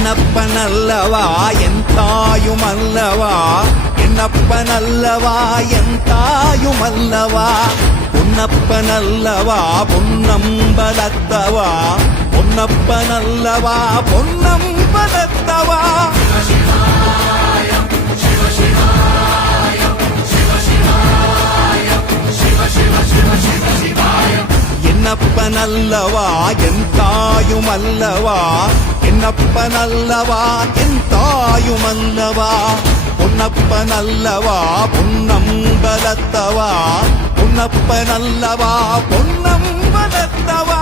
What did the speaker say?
என்னப்பனல்லவா என் தாயுமல்லவா, என்னப்பனல்லவா என் தாயுமல்லவா, பொன்னப்பனல்லவா பொன்னம்பலத்தவா, பொன்னப்பனல்லவா பொன்னம்பலத்தவா. என்னப்பனல்லவா என் தாயுமல்லவா, என்னப்பனல்லவா என் தாயுமல்லவா, பொன்னப்பனல்லவா பொன்னம்பலத்தவா, பொன்னப்பனல்லவா பொன்னம்பலத்தவா.